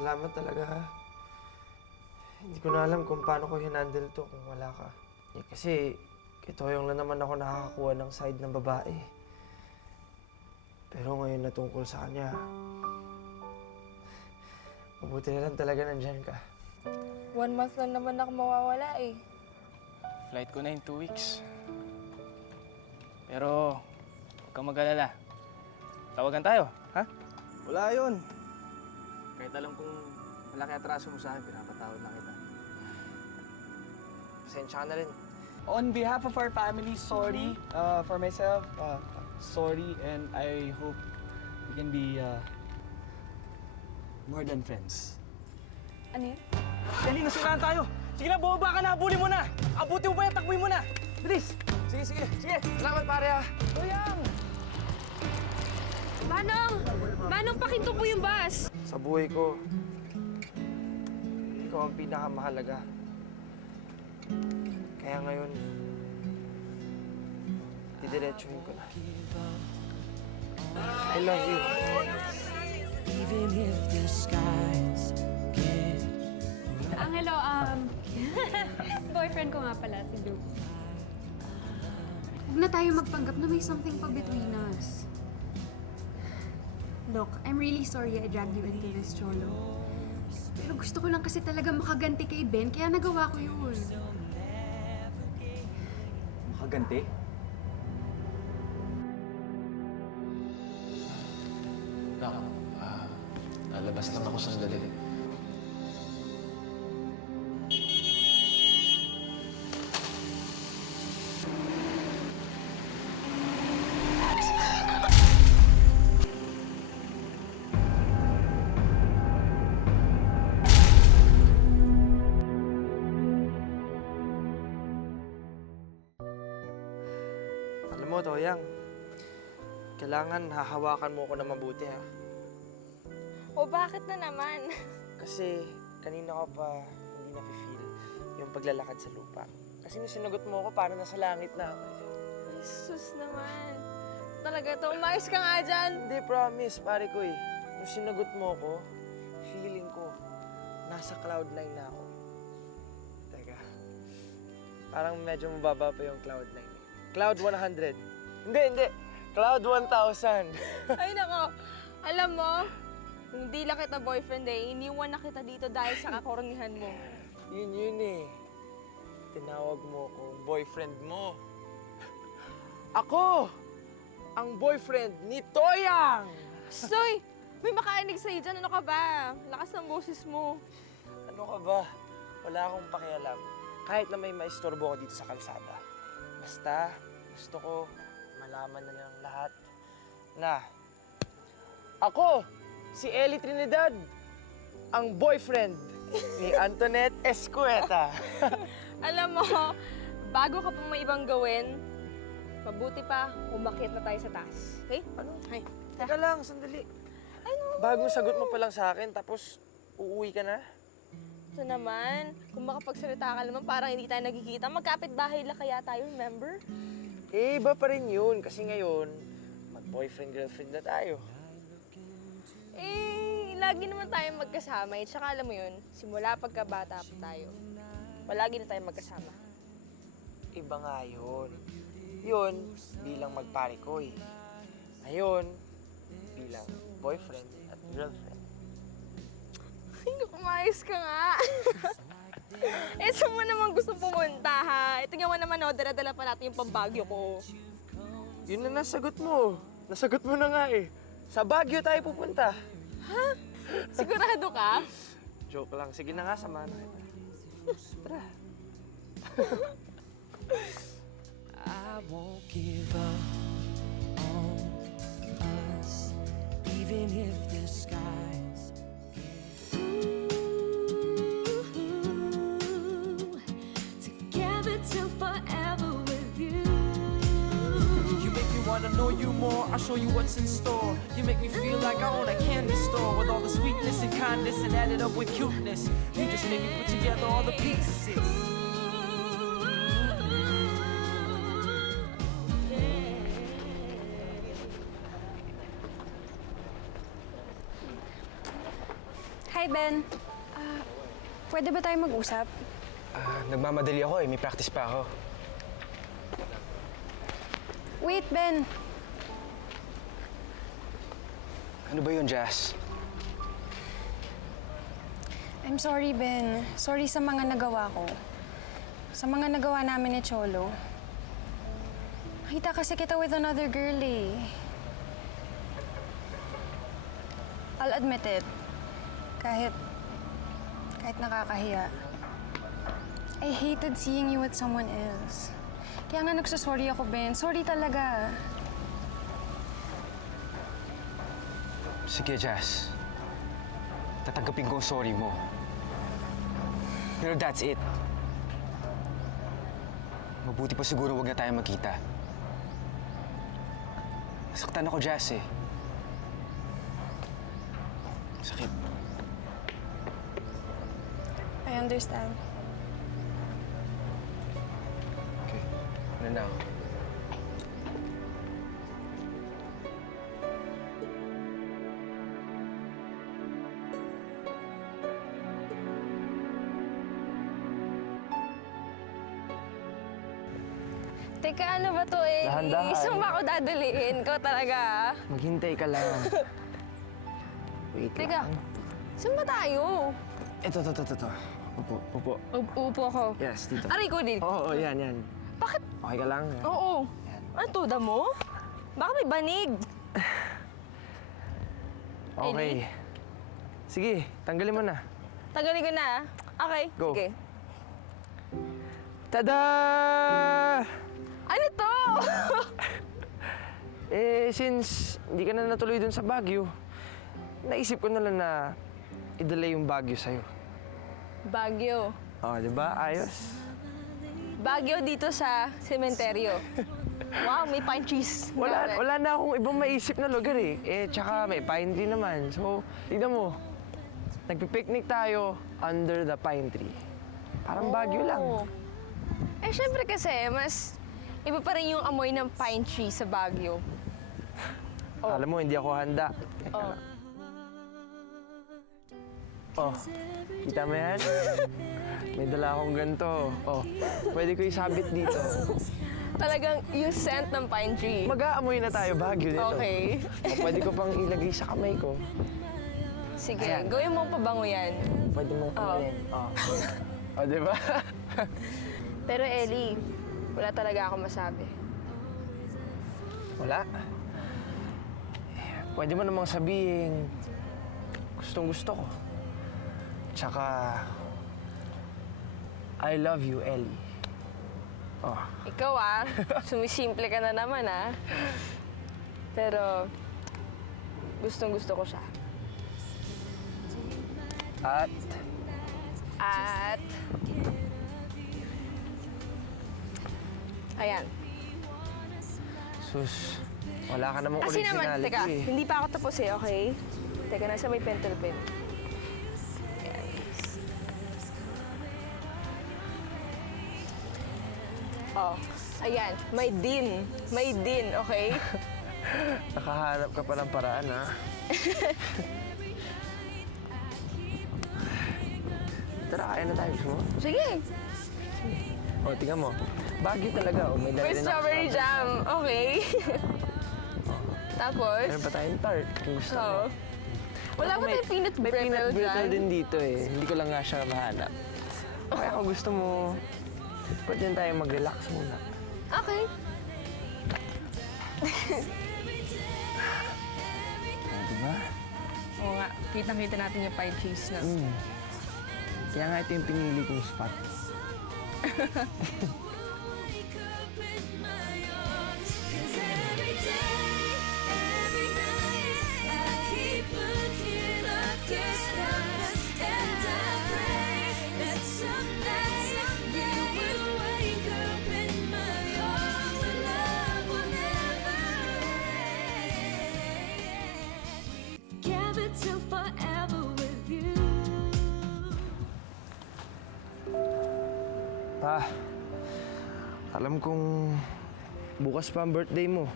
Salamat talaga, ha. Hindi ko na alam kung paano ko hinandle to kung wala ka. Kasi kay Toyong lang naman ako nakakakuha ng side ng babae. Pero ngayon na tungkol sa kanya, mabuti na lang talaga nandyan ka. 1 month lang naman ako mawawala eh. Flight ko na in 2 weeks. Pero, huwag kang mag-alala. Tawagan tayo, ha? Wala yun. Kahit alam kong malaki atraso mo sa akin, pinapatawad lang kita. Pasensya ka na rin. On behalf of our family, sorry. For myself, sorry. And I hope we can be more than friends. Ano yun? Dali, nasiraan tayo! Sige na, bumaba ka na! Habulin mo na! Abutin mo pa yan, takbuhin mo na! Bilis! Sige, sige, sige! Salamat, pare, ha. Tuyang! Manong! Manong, pakinto po yung bus! Sa buhay ko, ikaw ang pinakamahalaga. Kaya ngayon, didiretsuhin ko na. I love you. Even if the skies get Angelo, boyfriend ko nga pala, si Luke. Huwag na tayo magpanggap na may something pa between us. Look, I'm really sorry I dragged you into this, Cholo. Pero gusto ko lang kasi talaga makaganti kay Ben, kaya nagawa ko yun. Makaganti? Nak, lalabas lang ako sandali. Alam mo, Toyang, kailangan hahawakan mo ko na mabuti, ha. O bakit na naman? Kasi kanina ko pa hindi na-feel yung paglalakad sa lupa. Kasi nung sinagot mo ako, parang nasa langit na ako. Jesus naman. Talaga to, umayos ka nga dyan. Hindi, promise, pare ko eh. Nung sinagot mo ako, feeling ko, nasa cloud 9 na ako. Teka, parang medyo mababa pa yung cloud 9. Cloud 100. Hindi. Cloud 1,000. Ay nako, alam mo, hindi lang kita boyfriend eh. Iniwan na kita dito dahil sa kakorangihan mo. Yun eh. Tinawag mo akong boyfriend mo. Ako! Ang boyfriend ni Toyang! Soy! May makainig sa'yo dyan. Ano ka ba? Lakas ng boses mo. Ano ka ba? Wala akong pakialam. Kahit na may maistorbo ko dito sa kalsada. Basta, gusto ko malaman na ng lahat na ako, si Ellie Trinidad, ang boyfriend ni Antoinette Escueta. Alam mo, bago ka pa may ibang gawin, mabuti pa, umakyat na tayo sa taas. Okay? Ano? Ay, Teka lang, sandali. Bagong sagot mo pa lang sa akin, tapos uuwi ka na? ito naman, kung makapagsalita ka naman, parang hindi tayo nagkikita. Magkapit bahay lang kaya tayo, remember? Eh, iba pa rin yun. Kasi ngayon, mag-boyfriend-girlfriend na tayo. Eh, lagi naman tayo magkasama. At saka alam mo yun, simula pagkabata pa tayo, palagi na tayo magkasama. Iba nga yun. Yun, bilang magparikoy. Ngayon, bilang boyfriend at girlfriend. Ay, kumayos ka nga. Eh, saan mo naman gusto pumunta, ha? Ito mo naman, oh, dala-dala pa natin yung pambagyo ko. Yun na nasagot mo. Nasagot mo na nga eh. Sa Baguio tayo pupunta. Sigurado ka? Joke lang. Sige na nga, samahan na kita. Tara. I won't give up on us, even if the skies together till forever with you. You make me wanna know you more. I'll show you what's in store. You make me feel like I own a candy store with all the sweetness and kindness and added up with cuteness. You just make me put together all the pieces. Hi, Ben. Pwede ba tayo mag-usap? Nagmamadali ako eh. May practice pa ako. Wait, Ben. Ano ba yun, Jazz? I'm sorry, Ben. Sorry sa mga nagawa ko. Sa mga nagawa namin ni Cholo. Nakita kasi kita with another girl eh. I'll admit it. Kahit nakakahiya. I hated seeing you with someone else. Kaya nga nagsasorry ako, Ben. Sorry talaga. Sige, Jazz. Tatanggapin ko ang sorry mo. Pero that's it. Mabuti pa siguro wag na tayo magkita. Nasaktan ako, Jazz eh. Sakit. I understand. Okay. Ano na ako? Teka, ano ba to eh? Dahan-dahan. Isang ba ako dadaliin? Ikaw talaga. Maghintay ka lang. Wait Teka, lang. saan ba tayo? Ito. Upo. Upo ako. Yes, dito. Aray ko din. Oo, yan. Bakit? Okay ka lang? Oo. Ano to, damo? Baka may banig. Okay. Sige, tanggalin mo na. Tagalin ko na ah. Okay, Go. sige. Tada! Ano to? Since hindi ka na natuloy dun sa Baguio, naisip ko na lang na idala yung Baguio sa'yo. Baguio. Oh, di ba? Ayos. Baguio dito sa sementeryo. Wow, may pine trees. Grabe. Wala na akong ibang maisip na lugar eh. Tsaka may pine tree naman. So, tignan mo. Nagpipiknik tayo under the pine tree. Parang Baguio lang. Oo. Syempre kasi, mas iba pa rin yung amoy ng pine tree sa Baguio. Alam mo, hindi ako handa. Oh. Oh, kita mo yan? May dala akong ganito. Oh, pwede ko isabit dito. Talagang yung scent ng pine tree. Mag-aamoy na tayo Baguio nito. Okay. O, pwede ko pang ilagay sa kamay ko. Sige, Ayan. gawin mo pabango yan. Pwede mong kumain. Oh. Oh, di ba? Pero Ellie, wala talaga ako masabi. Wala. Pwede mo namang sabihin, gustong-gusto ko. Tsaka, I love you, Ellie. Oh. Ikaw sumisimple ka na naman Pero, gustong-gusto ko siya. At, ayan. sus, wala ka namang Kasi naman, originality teka, eh. hindi pa ako tapos okay? Teka, nasa may pentel pen. Ayan. Oh, ayan. May din, okay? Nakahanap ka pa ng paraan, ha? Tara, kaya na tayo. Gusto mo? Sige. O, tingnan mo. Baguio talaga, oh. May dala May rin ako strawberry jam, okay? Tapos? Meron pa tayong tart. Kung gusto mo. Oo. Wala ba tayong peanut May brittle peanut brittle dyan? din dito eh. Hindi ko lang nga siya mahanap. Kaya kung gusto mo, pwede na tayo mag-relax muna. Okay. Diba? Oo nga, kitang-kita natin yung pie cheese na. Kaya nga ito yung pinili kong spot. To forever with you. Pa, alam kong bukas pa ang birthday mo.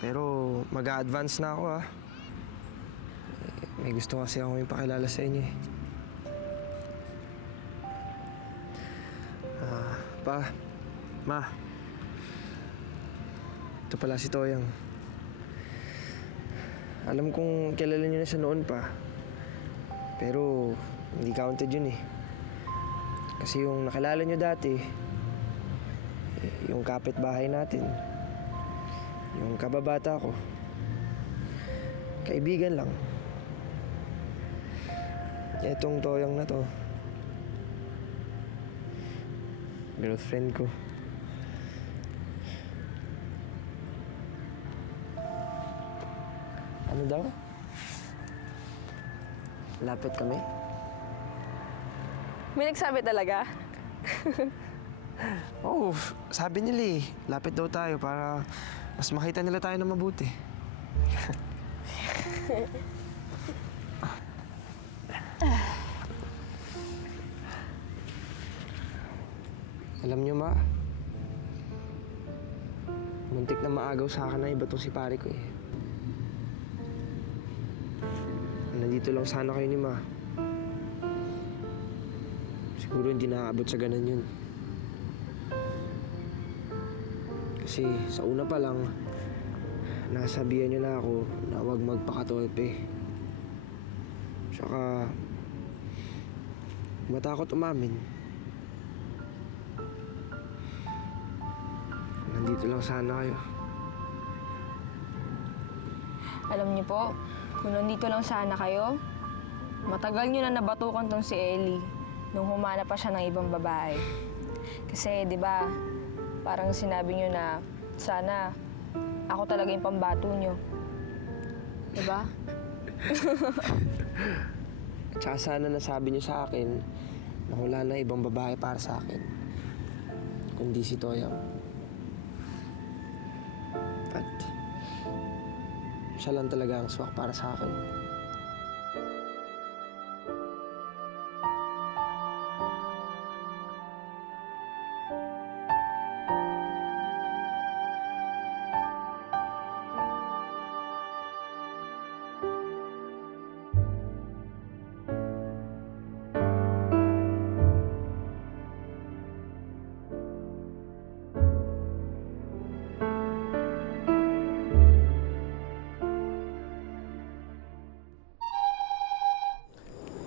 Pero mag-a-advance na ako, ha. May gusto kasi akong ipakilala sa inyo eh. Pa, Ma. Ito pala si Toyang. Alam kong kilala niyo na siya noon pa. Pero hindi counted yun eh. Kasi yung nakilala niyo dati, yung kapitbahay natin, yung kababata ko, kaibigan lang. Etong Toyang na to, girlfriend ko. Ano daw? Lapit kami? May nagsabi talaga? Oo, sabi nila eh. Lapit daw tayo para mas makita nila tayo na mabuti. Alam niyo, Ma, muntik na maagaw sa akin na iba tong si pare ko eh. Nandito lang sana kayo ni Ma. Siguro hindi nakaabot sa ganun yun. Kasi sa una pa lang, nasabihan niyo na ako na huwag magpakatolpe. Tsaka, matakot umamin. Nandito lang sana kayo. Alam niyo po, kung nandito lang sana kayo, matagal niyo na nabatukan tong si Ellie nung humanap pa siya ng ibang babae. Kasi, di ba, parang sinabi niyo na sana ako talaga yung pambato niyo. Di ba? Tsaka sana nasabi niyo sa akin na wala na ibang babae para sa akin, kundi si Toyang. At siya lang talaga ang swak para sa akin.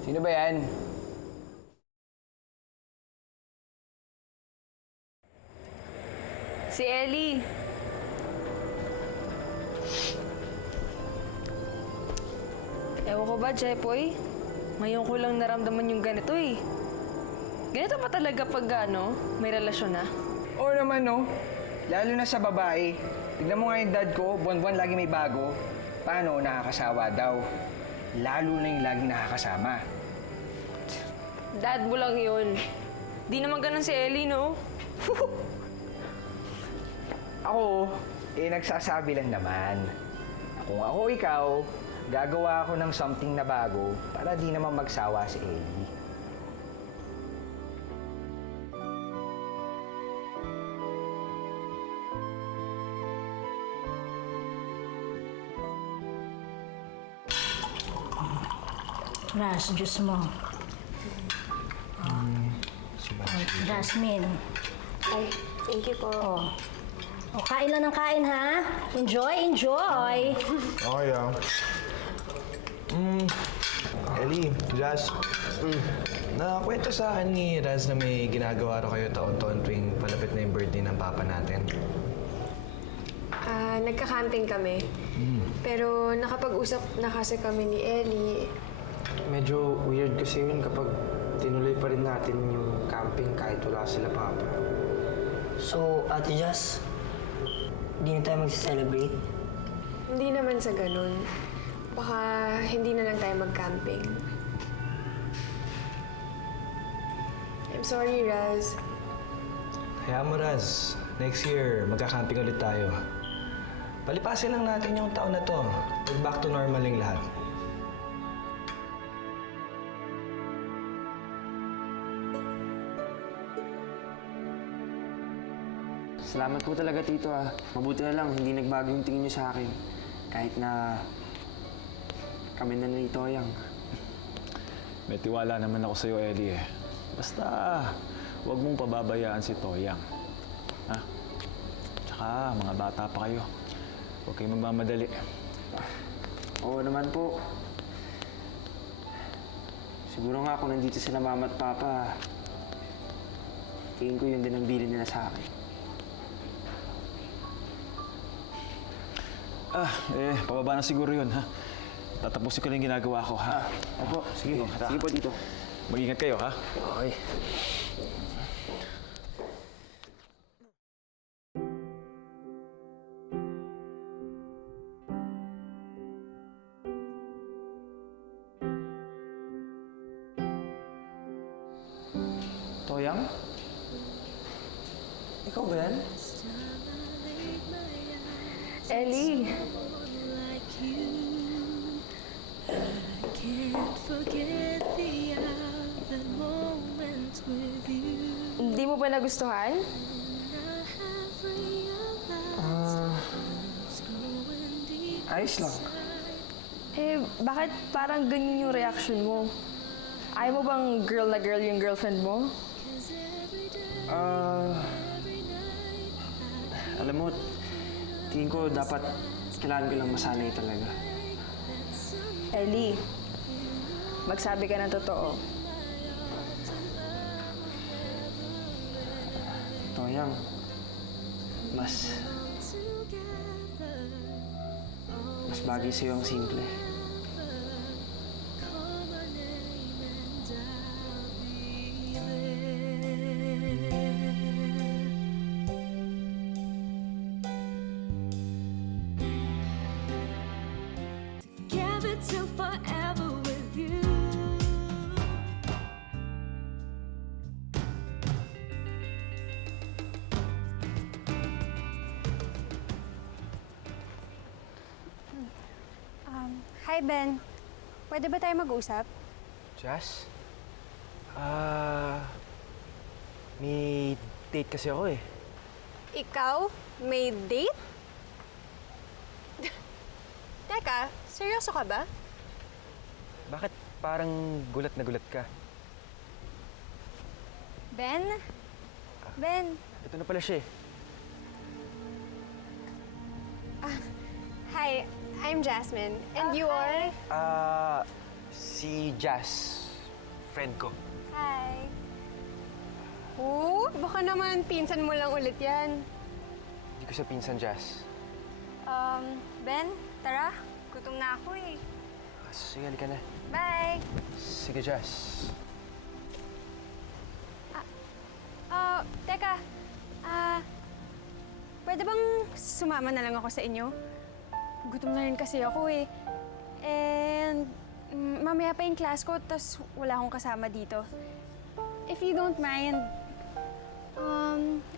Sino ba yan? Si Ellie. Ewan ko ba, Jepoy? Ngayon ko lang naramdaman yung ganito eh. Ganito pa talaga pag may relasyon na? Oo naman, no? Lalo na sa babae. Tignan mo nga yung dad ko, buwan-buwan lagi may bago. Paano? Nakakasawa daw. Lalo na yung laging nakakasama. Dad mo lang yun. Di naman ganun si Ellie, no? Ako, nagsasabi lang naman. Kung ako ikaw, gagawa ako ng something na bago para di naman magsawa si Ellie. Ras, juice mo. Jasmine. Ay, thank you po. O, kain lang ng kain, ha? Enjoy, enjoy! Okay, Ellie, Jazz. Nakwento sa akin ni Raz na may ginagawa ro kayo taon-taon tuwing palapit na yung birthday ng papa natin. Nagka-camping kami. Pero nakapag-usap na kasi kami ni Ellie. Medyo weird kasi yun kapag tinuloy pa rin natin yung camping kahit wala sila papa. So, Ate Jazz, di na tayo mag-celebrate? Hindi naman sa ganun. Baka hindi na lang tayo mag-camping. I'm sorry, Raz. Kaya mo, Raz. Next year, magka-camping ulit tayo. Palipasin lang natin yung taon na to. Back to normal yung lahat. Salamat po talaga, Tito, ah. Mabuti na lang, hindi nagbago yung tingin niyo sa akin. Kahit na kami na ni Toyang. May tiwala naman ako sa'yo, Ellie eh. Basta, huwag mong pababayaan si Toyang. Ha? Tsaka, mga bata pa kayo. Huwag kayong magmamadali. Oo naman po. Siguro nga kung nandito sila mama at papa, tingin ko yun din ang bilin nila sa akin. Pababa na siguro yun, ha? Tatapusin ko lang yung ginagawa ko, ha? Opo, sige. Sige po dito. Mag-ingat kayo, ha? Okay. Toyang? Ikaw ba yan? Ellie, Can't forget the hour, that moment with you. hindi mo ba nagustuhan? I have realized it's growing deep. Ayos lang. Eh, bakit parang ganyan yung reaction mo? Ayaw mo bang girl na girl yung girlfriend mo? Alam mo, tingin ko dapat kailangan ko lang masanay talaga. Ellie, magsabi ka ng totoo. Toyang, mas bagay sa'yo ang simple. Together till forever with you. Hi, Ben. Pwede ba tayo mag-usap? Jazz? May date kasi ako eh. Ikaw? May date? Teka, seryoso ka ba? Bakit parang gulat na gulat ka? Ben? Ben? Ito na pala siya eh. Hi, I'm Jasmine. And you are? Si Jazz. Friend ko. Hi. Oh, baka naman pinsan mo lang ulit yan. Hindi ko siya pinsan, Jazz. Ben, tara. Gutom na ako eh. Sige, halika na. Bye! Sige, Jazz. Teka. Pwede bang sumama na lang ako sa inyo? Gutom na rin kasi ako eh. And mamaya pa yung class ko, tas wala akong kasama dito. If you don't mind.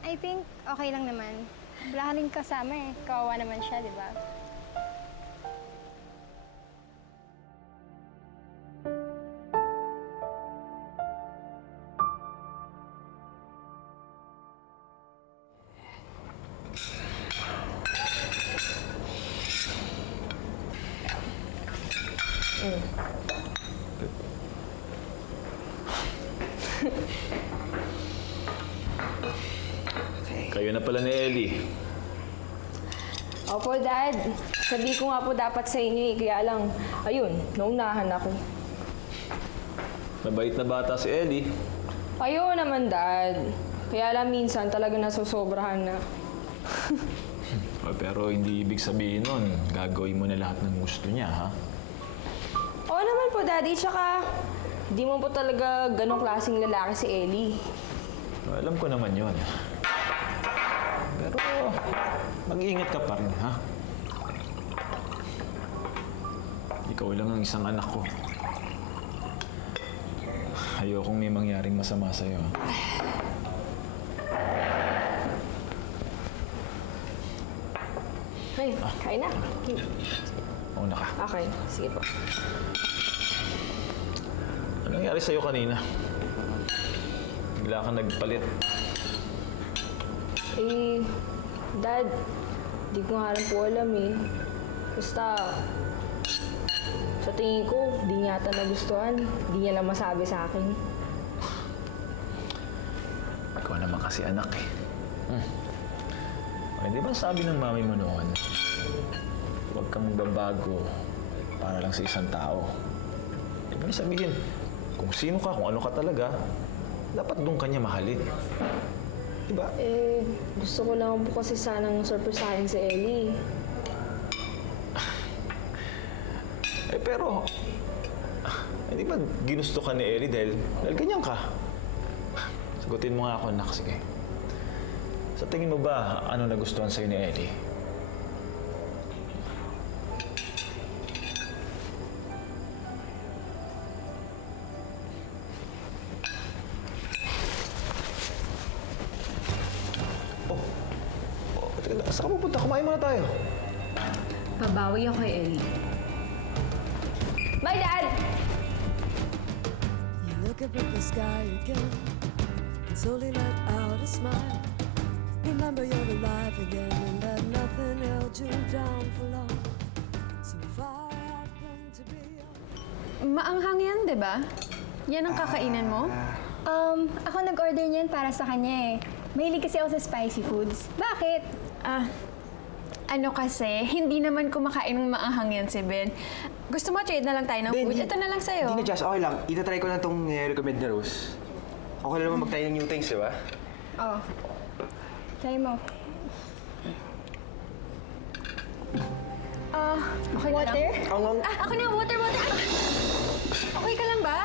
I think okay lang naman. Wala ka rin kasama eh. Kawawa naman siya, di ba? Kayo na pala ni Ellie. Opo, Dad. Sabi ko nga po dapat sa inyo eh, kaya lang, ayun, naunahan ako. Mabait na bata si Ellie. Ayaw naman, Dad. Kaya lang minsan talaga nasosobrahan na. Pero hindi ibig sabihin nun, gagawin mo na lahat ng gusto niya, ha? Oo naman po, Daddy. Tsaka, di mo po talaga ganong klaseng lalaki si Ellie. Alam ko naman yun. Pero, mag-iingat ka pa rin, ha? Ikaw lang ang isang anak ko. Ayokong may mangyaring masama sa'yo, ha? Ay, kain na. Mauna ka. Okay, sige po. Anong nangyari sa'yo kanina? Bigla kang nagpalit. Eh, Dad, di ko nga rin po alam eh. Basta, Sa tingin ko, di niya ata nagustuhan. Di niya lang masabi sa akin. Ikaw naman kasi anak eh. Ay, di ba sabi ng mami mo noon, huwag kang magbabago para lang sa isang tao. Di ba sabihin, kung sino ka, kung ano ka talaga, dapat doon kanya mahalin. Di ba? Eh, gusto ko lang po kasi sanang surprisehin si Ellie. Eh pero, di ba ginusto ka ni Ellie dahil ganyan ka? Sagutin mo nga ako, anak. Sige. Sa tingin mo ba, ano nagustuhan sa'yo ni Ellie? Teka, saan ka pupunta? Kumain muna tayo. Babawi ako kay Ellie. Bye, Dad! You look up at the sky again and slowly let out a smile. Remember you're alive again and that nothing held you down for long. So if I happen to be Maanghang yan, di ba? Yan ang kakainan mo? Ako nag-order niyan para sa kanya eh. Mahilig kasi ako sa spicy foods. Bakit? Ano kasi, hindi naman kumakain ng maanghang yan si Ben. Gusto mo, trade na lang tayo ng food? Ito na lang sa'yo. Hindi na, Jess. Okay lang. Itatry ko lang itong recommend na Rose. Okay lang naman mag-try ng new things, di ba? Oo. Try mo. Okay Water? Ako na, water. Ay! Okay ka lang ba?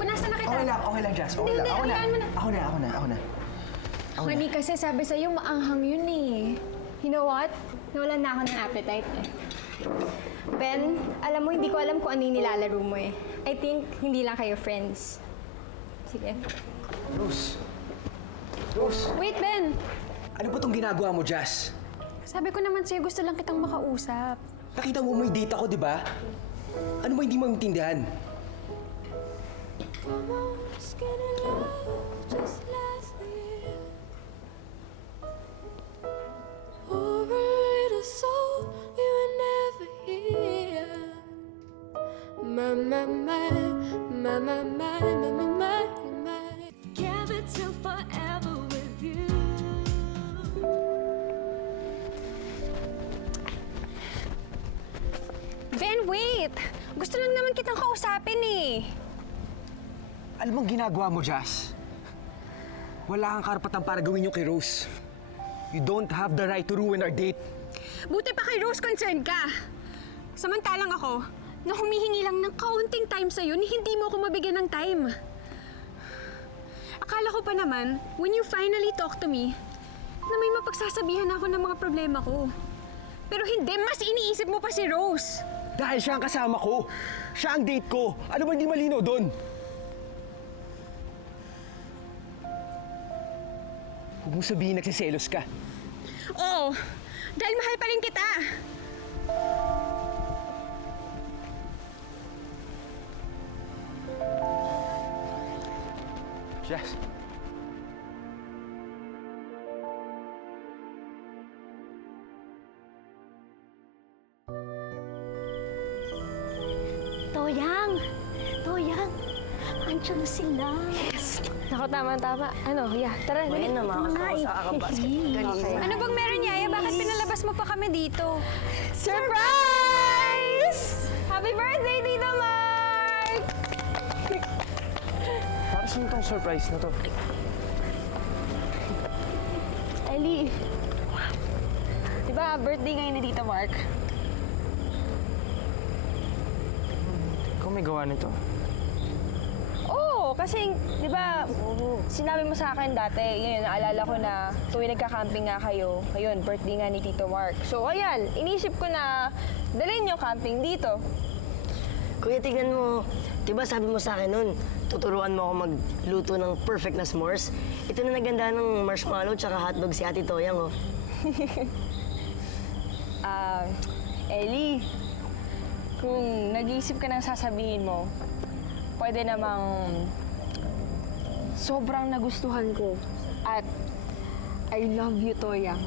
Punasan na kita. Okay lang, Jess. Okay lang. Ako na. Honey, kasi sabi sa'yo, maanghang yun eh. You know what? Nawalan na ako ng appetite eh. Ben, alam mo, hindi ko alam kung ano yung nilalaro mo eh. I think hindi lang kayo friends. Sige. Rose. Wait, Ben! Ano ba itong ginagawa mo, Jess? Sabi ko naman sa'yo, gusto lang kitang makausap. Nakita mo may date ako, di ba? Ano ba hindi mo maintindihan? come on, skinny love, just last year. Or a little soul you were never here. My. Gather till forever with you. Ben, wait! Gusto lang naman kitang kausapin eh. Alam mong ginagawa mo, Jazz? Wala kang karapatan para gawin yung kay Rose. You don't have the right to ruin our date. Buti pa kay Rose concerned ka. Samantalang ako, na humihingi lang ng kaunting time sa'yo, ni hindi mo ako mabigyan ng time. Akala ko pa naman, when you finally talk to me, na may mapagsasabihan ako ng mga problema ko. Pero hindi, mas iniisip mo pa si Rose. Dahil siya ang kasama ko. Siya ang date ko. Ano ba hindi malinaw doon? Huwag mo sabihin nagsiselos ka. Oo, dahil mahal pa rin kita. Jess. Toyang, andyan na sila. Naku, tama. Ano, tara, dali. Ayun na, mga kanina. Ano bang meron, Yaya? Bakit pinalabas mo pa kami dito? Surprise! Happy birthday, Tito Mark! Para saan itong surprise na to? Ellie, di ba birthday ngayon ni Tito Mark? Ikaw may gawa nito? Oo, kasi di ba sinabi mo sa akin dati, ngayon naalala ko na tuwing nagka-camping nga kayo, ngayon birthday nga ni Tito Mark. So ayan, inisip ko na dalhin yung camping dito. Kuya, tignan mo. Diba sabi mo sa akin nun, tuturuan mo ako magluto ng perfect na s'mores? Ito na naganda ng marshmallow tsaka hotdog si Ate Toyang, oh. Ellie, kung nag-iisip ka ng sasabihin mo, pwede namang sobrang nagustuhan ko at I love you, Toyang.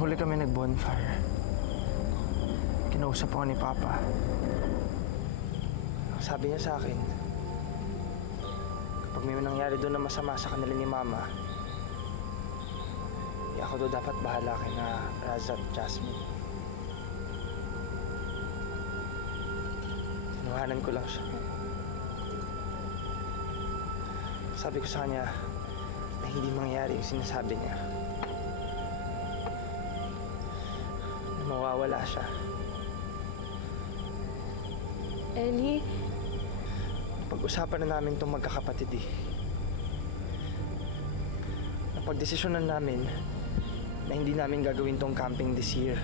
huli kami nag-bonfire, kinausap ako ni Papa. Sabi niya sa akin, kapag may nangyari doon na masama sa kanila ni Mama, ako daw dapat bahala kay na Raza at Jasmine. Sinuhanan ko lang siya. Sabi ko sa kanya na hindi mangyari yung sinasabi niya. Na mawawala siya. Ellie, Pag-usapan na namin itong magkakapatid eh. Napagdesisyonan namin na hindi namin gagawin tong camping this year.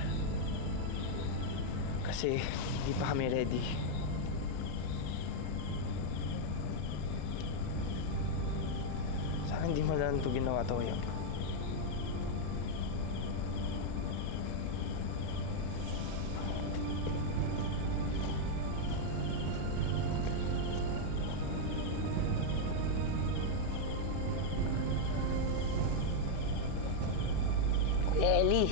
Kasi hindi pa kami ready. Sana hindi mo lang ito ginawa, Toyang. Ellie.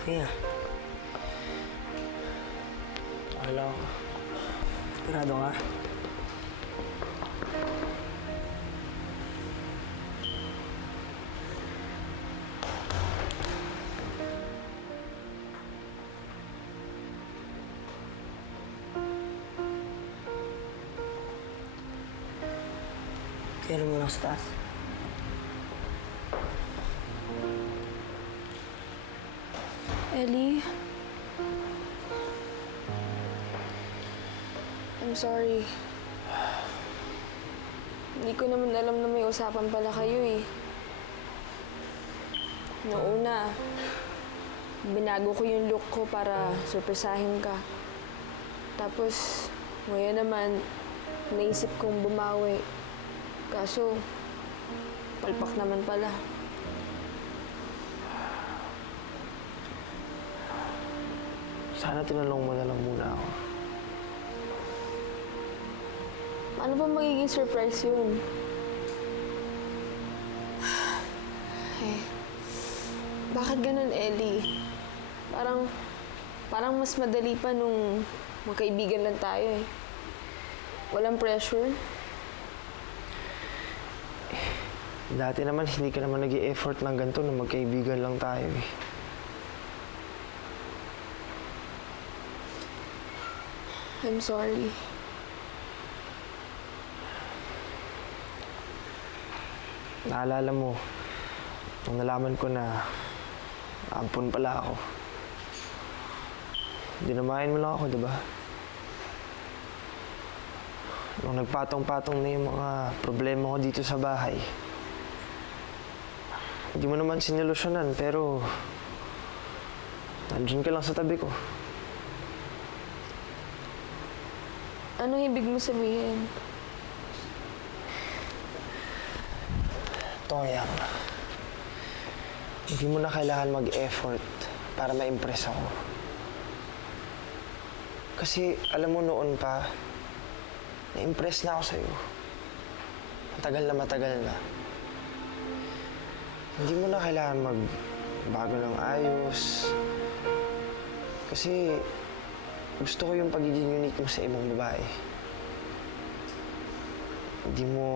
Kuya. Wala ako. Sigurado nga. Kaya mo lang sa taas. Ellie. I'm sorry. Hindi ko naman alam na may usapan pala kayo eh. Noong una, binago ko yung look ko para surpresahin ka. Tapos, ngayon naman, naisip kong bumawi. Kaso, palpak naman pala. Sana tinanong mo na lang muna ako. Ano ba magiging surprise yun? Eh, bakit ganun, Ellie? Parang mas madali pa nung magkaibigan lang tayo eh. Walang pressure. Dati naman, hindi ka naman nag-i-effort ng ganito nung magkaibigan lang tayo eh. I'm sorry. Naalala mo, nung nalaman ko na ampun pala ako. Dinamayan mo lang ako, di ba? Nung nagpatong-patong na yung mga problema ko dito sa bahay, hindi mo naman sinilusyonan, pero nandiyan ka lang sa tabi ko. Anong ibig mo sabihin? Toyang, hindi mo na kailangan mag-effort para ma-impress ako. Kasi alam mo noon pa, na-impress na ako sa'yo. Matagal na. Hindi mo na kailangan magbago ng ayos. Kasi gusto ko yung pagiging unique mo sa ibang babae. Hindi mo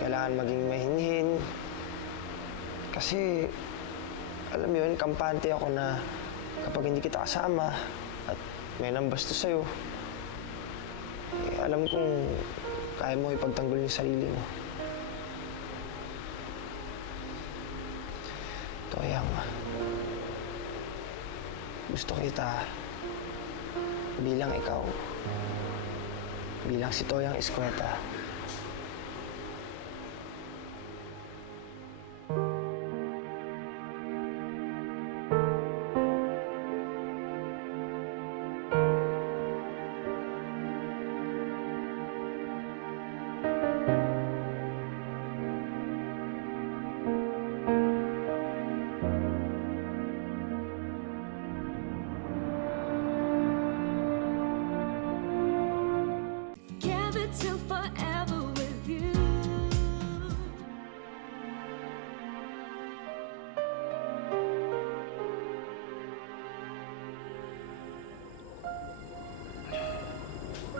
kailangan maging mahinhin. Kasi, alam mo yun, kampante ako na kapag hindi kita kasama at may nambasto sa'yo, eh, alam kong kaya mo ipagtanggol yung sarili mo. Toyang, gusto kita bilang ikaw, bilang si Toyang Escueta. forever with you.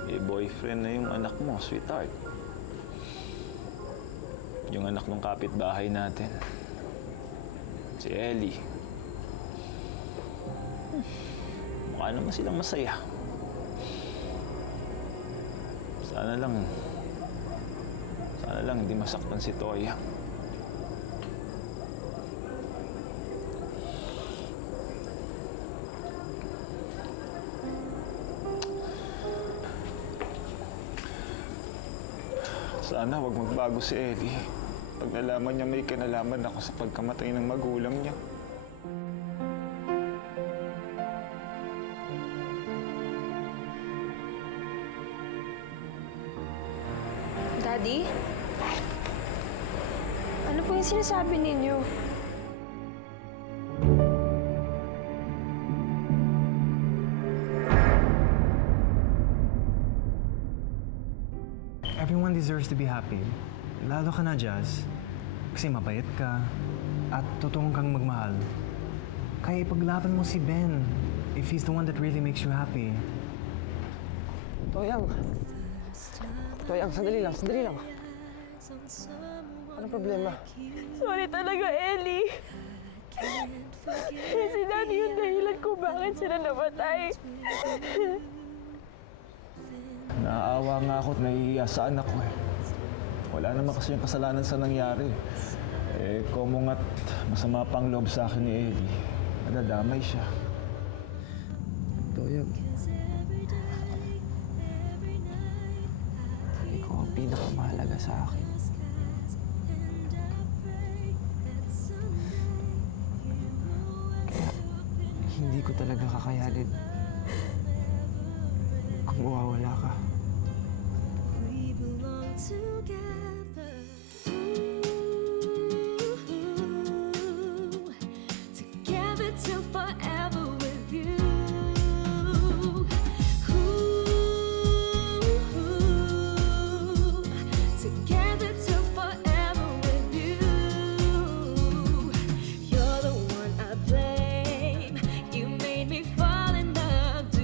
May boyfriend na yung anak mo, sweetheart. Yung anak ng kapitbahay natin. Si Ellie. Mukha naman silang masaya. Sana lang hindi masaktan si Toya. Sana wag magbago si Ellie. Pag nalaman niya may kinalaman ako sa pagkamatay ng magulang niya. Daddy? Ano po yung sinasabi ninyo? Everyone deserves to be happy. Lalo ka na, Jazz. Kasi mabait ka at totoong kang magmahal. Kaya ipaglaban mo si Ben if he's the one that really makes you happy. Toyang, sandali lang. Anong problema? Sorry talaga, Ellie. Si Daddy yung dahilan kung bakit sila namatay. Naaawa nga ako at nahihiya sa anak ko eh. Wala naman kasi yung kasalanan sa nangyari. Eh, komong at masama pang loob sa akin ni Ellie. Nadadamay siya. Toyang, ikaw ang pinakamahalaga sa akin. Kaya hindi ko talaga kakayanin kung mawawala ka.